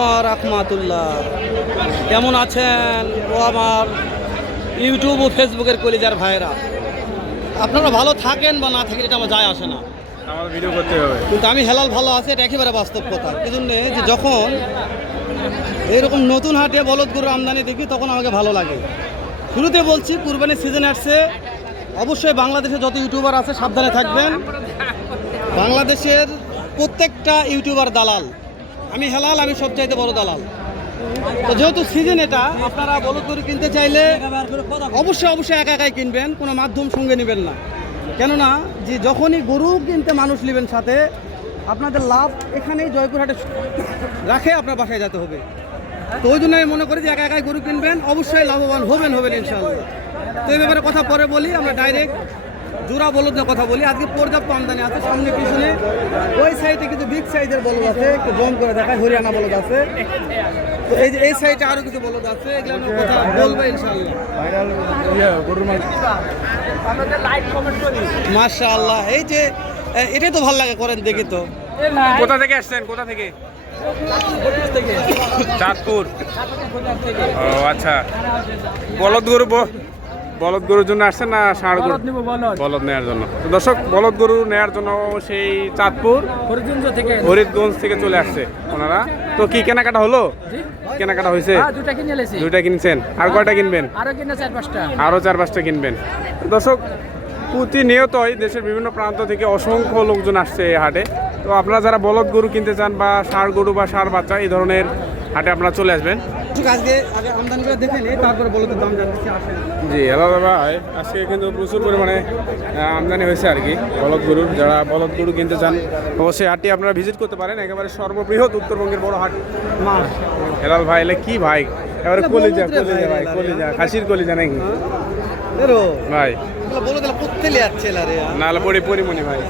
রাহমাতুল্লাহ, কেমন আছেন ও আমার ইউটিউব ও ফেসবুকের কলিজার ভাইরা? আপনারা ভালো থাকেন বা না থাকেন এটা আমার যায় আসে না, আমাদের ভিডিও করতে হবে। কিন্তু আমি হেলাল ভালো আছে এটা একেবারে বাস্তব কথা। এই জন্যে যে যখন এইরকম নতুন হাটে বলদ গরুর আমদানি দেখি তখন আমাকে ভালো লাগে। শুরুতে বলছি, কুরবানির সিজন আসছে, অবশ্যই বাংলাদেশে যত ইউটিউবার আছে সাবধানে থাকবেন। বাংলাদেশের প্রত্যেকটা ইউটিউবার দালাল, আমি হেলাল, আমি সবচাইতে বড় দালাল। তো যেহেতু সিজন এটা, আপনারা বলদ গরু কিনতে চাইলে অবশ্যই একা একাই কিনবেন, কোনো মাধ্যম সঙ্গে নেবেন না। কেননা যে যখনই গরু কিনতে মানুষ নেবেন সাথে, আপনাদের লাভ এখানেই জয়পুরহাটে রাখে আপনার বাসায় যেতে হবে। তো ওই জন্য আমি মনে করি যে একা একাই গরু কিনবেন, অবশ্যই লাভবান হবেন ইনশাআল্লাহ। তো এই ব্যাপারে কথা পরে বলি, আমরা ডাইরেক্ট জোড়া বলদের কথা বলি। আজকে পর্যাপ্ত আমদানি আছে, সামনে পিছনে ওই সাইডে কিন্তু বিগ সাইজের বলদ আছে, একটু জম করে দেখায়, হরিয়ানা বলদ আছে। তো এই যে এই সাইডে আরো কিছু বলদ আছে, এগুলোর কথা বলবো ইনশাআল্লাহ। মাশাআল্লাহ, এই যে এটাই তো ভালো লাগে, করেন দেখি তো। কোথা থেকে আসছেন? কোথা থেকে? চাঁদপুর। ও আচ্ছা, বলদ গরুর জন্য আসছেন না ষাঁড় গরু? বলদ নেওয়ার জন্য। তো দর্শক, বলদ গরু নেওয়ার জন্য সেই চাঁদপুর ফরিদগঞ্জ থেকে চলে আসছে ওনারা। তো কি কেনাকাটা হলো? কেনাকাটা হয়েছে? দুইটা কিনছেন, আর কয়টা কিনবেন? আরো 4-5টা কিনবেন। দর্শক, প্রতিনিয়তই দেশের বিভিন্ন প্রান্ত থেকে অসংখ্য লোকজন আসছে এই হাটে। তো আপনারা যারা বলদ গরু কিনতে চান বা ষাঁড় গরু বা ষাঁড় বাচ্চা, এই ধরনের হাটে আপনারা চলে আসবেন। আগে আমদানি করে দেখে নিই, তারপরে বলদের দাম জানতে আসেন। জি হ্যালো ভাই, আজকে কিন্তু প্রচুর পরিমাণে আমদানি হয়েছে আর কি বলদ গরুর। যারা বলদ গরু কিনতে চান অবশ্যই হাটটি আপনারা ভিজিট করতে পারেন। একেবারে সর্ববৃহৎ উত্তরবঙ্গের বড় হাট। হেলাল ভাই, এলে কি ভাই, এবারে কলিজা ভাই, কলিজা খাসির কলিজা নাকি ভাই? পরিমণি ভাই,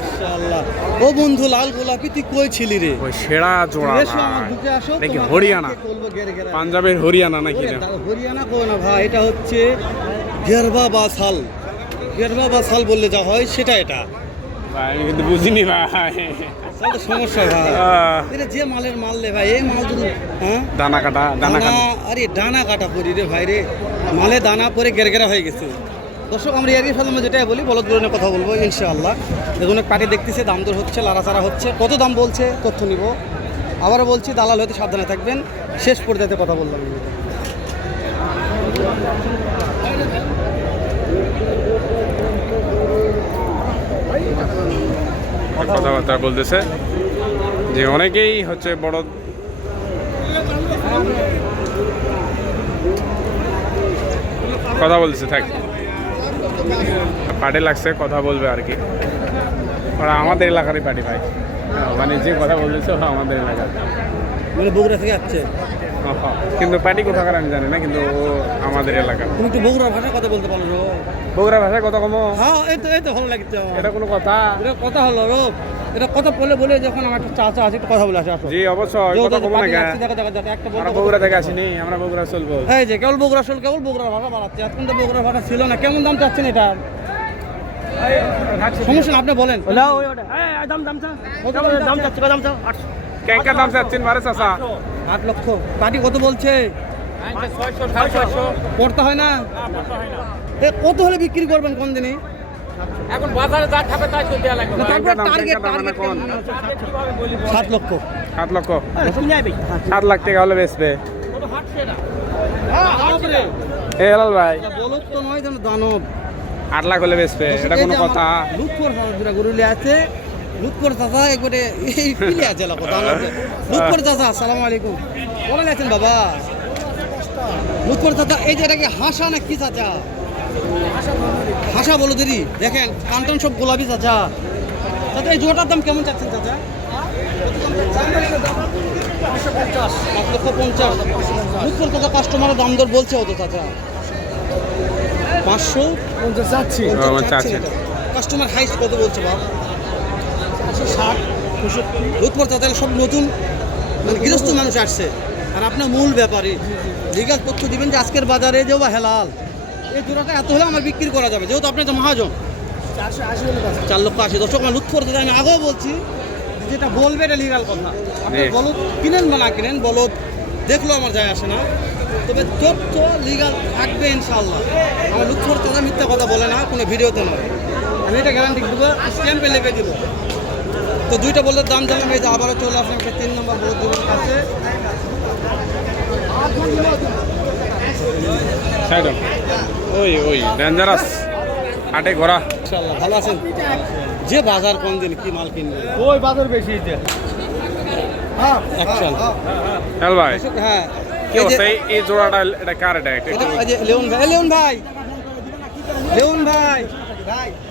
ও বন্ধু লাল গোলাপি, তুই কই ছিলি রে? ওই সেরা জোড়া নাকি হরিয়ানা, পাঞ্জাবের হরিয়ানা নাকি? হরিয়ানা কো না ভাই, এটা হচ্ছে গেরবা বা সাল বললে যা হয় সেটা। এটা ভাই আমি কিন্তু বুঝিনি ভাই, সমস্যা ভাই। এটা যে মালের মাল রে ভাই, এই মাল যদি দানা কাটা, আরে ডানা কাটা পরি রে ভাই রে, মালে দানা পরে গেরগেরা হয়ে গেছে। দর্শক, আমরা এর সাথে যেটাই বলি, বলদ গরু নিয়ে কথা বলবো ইনশাআল্লাহ। দেখুন পার্টি দেখতেছে, দাম দর হচ্ছে, লাড়াচাড়া হচ্ছে, কত দাম বলছে তথ্য নিব। আবারও বলছি, দালাল হতে সাবধানে থাকবেন। শেষ পর্যায়ে কথা বললাম। কথাবার্তা বলতেছে যে অনেকেই হচ্ছে বড় কথা বলতেছে, থাক পার্টি লাগছে, কথা বলবে আর কি। ওরা আমাদের এলাকারই পার্টি ভাই, মানে যে কথা বলতেছে ওরা আমাদের এলাকার, মানে বগুড়া থেকে আসছে। কিন্তু পার্টি কোথাকার আমি জানি না, কিন্তু ও আমাদের এলাকার। তুমি একটু বগুড়ার ভাষায় কথা বলতে পারো? বগুড়া ভাষায় কথা কমো? হ্যাঁ, এই তো ভালো লাগছে। এটা কোনো কথা? এটা কথা হলো রো, এটা কথা বলে যখন আমার একটা চাচা আছে, একটু কথা বলে আসে। জি অবশ্যই, কথা কমো না কেন? আমরা বগুড়া থেকে আসিনি, আমরা বগুড়া চলবো। এই যে কেবল বগুড়া ভাষা বাড়াচ্ছে, এখন তো বগুড়ার ভাষা ছিল না। কেমন দাম চাচ্ছেন এটা? সমস্যা না, আপনি বলেন। কেঙ্কা দাম চাচ্ছেন বারে চাচা? 8 লক্ষ। পার্টি কত বলছে? পড়তে হয় না? কত হলে বিক্রি করবেন কোন দিনই? এখন বাজারে যা খাবে তাই তো দেয়া লাগবে। টার্গেট 7 লক্ষ। 7 লক্ষ, 7 লাখ টাকা হলে বেচবে। এ হেলাল ভাই, বলদ তো নয় যেন দানব। 8 লাখ হলে বেচবে, এটা কোনো কথা? লুৎফর গরুলে আছে, লুৎফর চাচা একবারে এই পিলে আছে লাখ দানব। লুৎফর চাচা, আসসালামু আলাইকুম, বলেন আছেন বাবা? লুৎফর চাচা, এই যে এটাকে হাসা না কি চাচা? হাসা বলো দেরি, দেখেন কান্তন সব গোলাপি চাচা। চাচা এই জোটার দাম কেমন চাচ্ছেন চাচা? 550। লুৎফর চাচা কাস্টমারের দাম দর বলছে অত চাচা? 550 চাচ্ছি। কাস্টমার হাইস্ট কত বলছে বাপ? 60, 65। লুৎফর চাচা সব নতুন, মানে গৃহস্থ মানুষ আসছে, আর আপনার মূল ব্যাপারী লিগাল তথ্য দিবেন যে আজকের বাজারে যে বা হেলাল এই জোড়াটা এত হলে আমার বিক্রি করা যাবে, যেহেতু আপনি তো মহাজন। 4 লক্ষ 80। দর্শক, আমার লুৎফর চাচা আমি আগেও বলছি, যেটা বলবে এটা লিগাল কথা। আপনি বলদ কিনেন বা না কিনেন, বলদ দেখলো আমার যায় আসে না, তবে তথ্য লিগাল থাকবে ইনশাল্লাহ। আমার লুৎফর তোরা মিথ্যা কথা বলে না, কোনো ভিডিওতে নয়। আমি এটা গ্যারান্টি দেবো, স্ট্যাম্পে লিখে দিব। তো দুইটা বললে দাম জানলাম, এই যে আবারও চলে আসলাম 3 নম্বর বলদ গরুর কাছে। ওই ওই ডেঞ্জারাস হাটে ঘোরা। ইনশাল্লাহ ভালো আছেন? যে বাজার কোন দিন কি মাল কিনবে, ওই বাজার বেশি অ্যাকশন। হেল ভাই, হ্যাঁ, কি অবস্থা? এই জোড়াটা এটা কার? এটা একটা এই যে লিওন ভাই, লিওন ভাই, লিওন ভাই,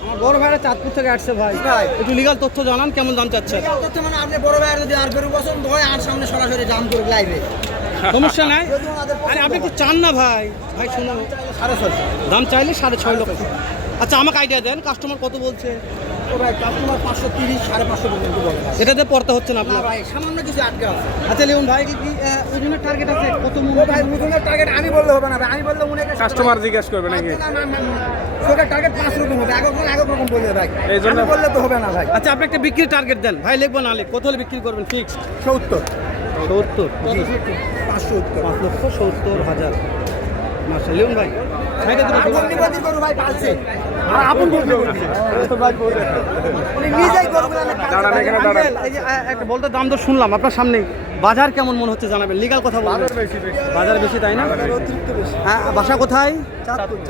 আমার বড় ভাইরা চাঁদপুর থেকে আসছে ভাই। একটু লিগাল তথ্য জানান, কেমন দাম চাচ্ছেন? মানে আপনি বড় ভাইয়ের যদি আর গরু পছন্দ হয় আর সামনে সরাসরি দাম করে লাইভে সমস্যা নাই। আরে আপনি একটু চান না ভাই, ভাই শুনুন, 650 দাম চাইলে 6.5 লক্ষ। আচ্ছা আমাকে আইডিয়া দেন, কাস্টমার কত বলছে? ভাই কাস্টমার 530 550 পর্যন্ত বলে। এটাতে পড়তে হচ্ছে না না আপনার? ভাই সামান্য কিছু আটকে আছে। আচ্ছা লিওন ভাই কি ওজনের টার্গেট আছে কত মন? ও ভাই ওজনের টার্গেট আমি বললে হবে না ভাই, আমি বললে মনে হয় কাস্টমার জিজ্ঞেস করবে নাকি? ওটার টার্গেট 5 রকম হবে, এক রকম বললে ভাই, এই জন্য- আমি বললে তো হবে না ভাই। আচ্ছা আপনি একটা বিক্রির টার্গেট দেন ভাই, লিখবো না লিখ, কত হলে বিক্রি করবেন ফিক্সড? 70 70 জি 570 5,70,000। মাশাআল্লাহ লিওন ভাই, সাইডে দুটো আপনি বন্দি করু ভাই পালছে আর আপন বন্দি করছি উনি নিজেই গরুগুলো দাঁড়ান এখানে, দাঁড়ান। এই যে একটা বলতে দাম তো শুনলাম আপনার সামনে, বাজার কেমন মনে হচ্ছে জানাবেন, লিগাল কথা বলবেন। বাজার বেশি তাই না? হ্যাঁ, বাসা কোথায়?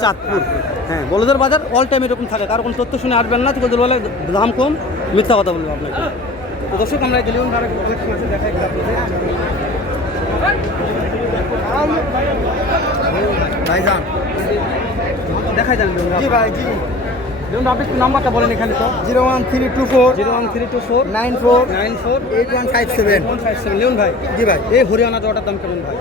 চাঁদপুর। হ্যাঁ, বলদের বাজার অল টাইম এরকম থাকে, কারো কোনো তথ্য শুনে আসবেন না, তো বলতে বলে দাম কম, মিথ্যা কথা বলবো আপনাকে। তো দর্শক আমরা লিওন ভাইয়ের কালেকশন আছে, দেখাই ভাইজান দেখাই যান জি ভাই জি লিওন ভাই, আপনি একটু নাম্বারটা বলেন এখানে তো। 01324 01324 94 94 8157 157। লিওন ভাই, জি ভাই এই হরিয়ানা জোড়াটার দাম কেমন ভাই?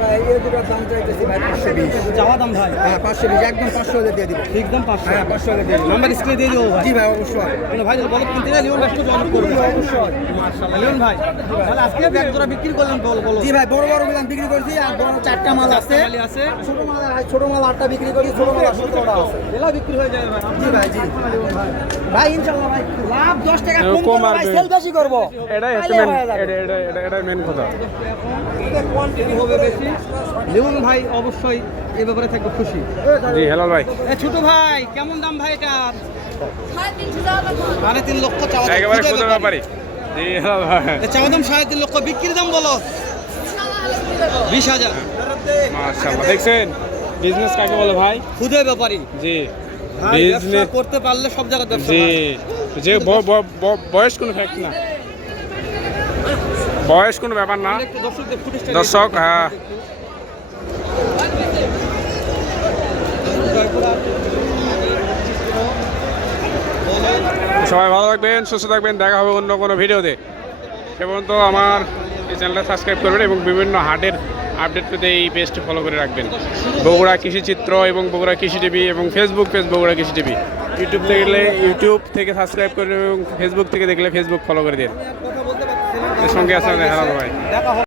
ভাই এই দুটোর দাম চাইতেছি ভাই 520 চাওয়া দাম ভাই? হ্যাঁ 520 একদম 500 হলে দিয়ে দিব। ঠিক দাম 500। হ্যাঁ 500 হলে দিয়ে দিব। নাম্বার স্ক্রিনে দিয়ে দিও ভাই। জি ভাই অবশ্যই মানে ভাই যদি বলো কিনতে যায় লিওন ভাই একটু জনক করবে অবশ্যই। মাশাআল্লাহ লিওন ভাই, তাহলে আজকে এক জোড়া বিক্রি করলেন বলো। জি ভাই বড় বড় গুলো বিক্রি করছি আর বড় 4টা মাল আছে, মালি আছে, ছোট মাল 8টা বিক্রি করি, ছোট মাল 17টা আছে। এলা বিক্রি হয়ে যাবে ভাই। জি ভাই জি ভাই ইনশাআল্লাহ ভাই লাভ 10 টাকা কম কম করব ভাই, আসবে। সেল বেশি করব এটাই হচ্ছে তাইলে মেন, হয়ে যাবে। এটাই মেন কথা। কোয়ান্টিটি হবে বেশি। লিওন ভাই অবশ্যই এই ব্যাপারে থাকবে খুশি। জি হেলাল ভাই, এ ছোট ভাই, কেমন দাম ভাই এটা? 3.5 লক্ষ চাওয়া দাম। একেবারে খুদে খুদে ব্যাপারী। ব্যাপারী। জি হেলাল ভাই, এ চাওয়া দাম 3.5 লক্ষ, বিক্রির দাম বলো 20,000। মাশাআল্লাহ। দেখছেন বিজনেস কাকে বলে ভাই? খুদে ব্যাপারী জি ভাই, ব্যবসা বিজনেস, করতে পারলে সব জায়গায় ব্যবসা জি হয়। যে বয়স কোনো ফ্যাক্ট না, বয়স কোনো ব্যাপার না। একটু দর্শকদের ফুটেজটা দর্শক, হ্যাঁ সবাই ভালো থাকবেন, সুস্থ থাকবেন, দেখা হবে অন্য কোনো ভিডিওতে। সে পর্যন্ত আমার এই চ্যানেলটা সাবস্ক্রাইব করবেন এবং বিভিন্ন হাটের আপডেট পেতে এই পেজটি ফলো করে রাখবেন। বগুড়া কৃষি চিত্র এবং বগুড়া কৃষি টিভি এবং ফেসবুক পেজ বগুড়া কৃষি টিভি। ইউটিউব থেকে গেলে ইউটিউব থেকে সাবস্ক্রাইব করবেন এবং ফেসবুক থেকে দেখলে ফেসবুক ফলো করে দিন। কথা বলতে পারছি না। এর সঙ্গে আছে হেলাল ভাই। দেখা হবে।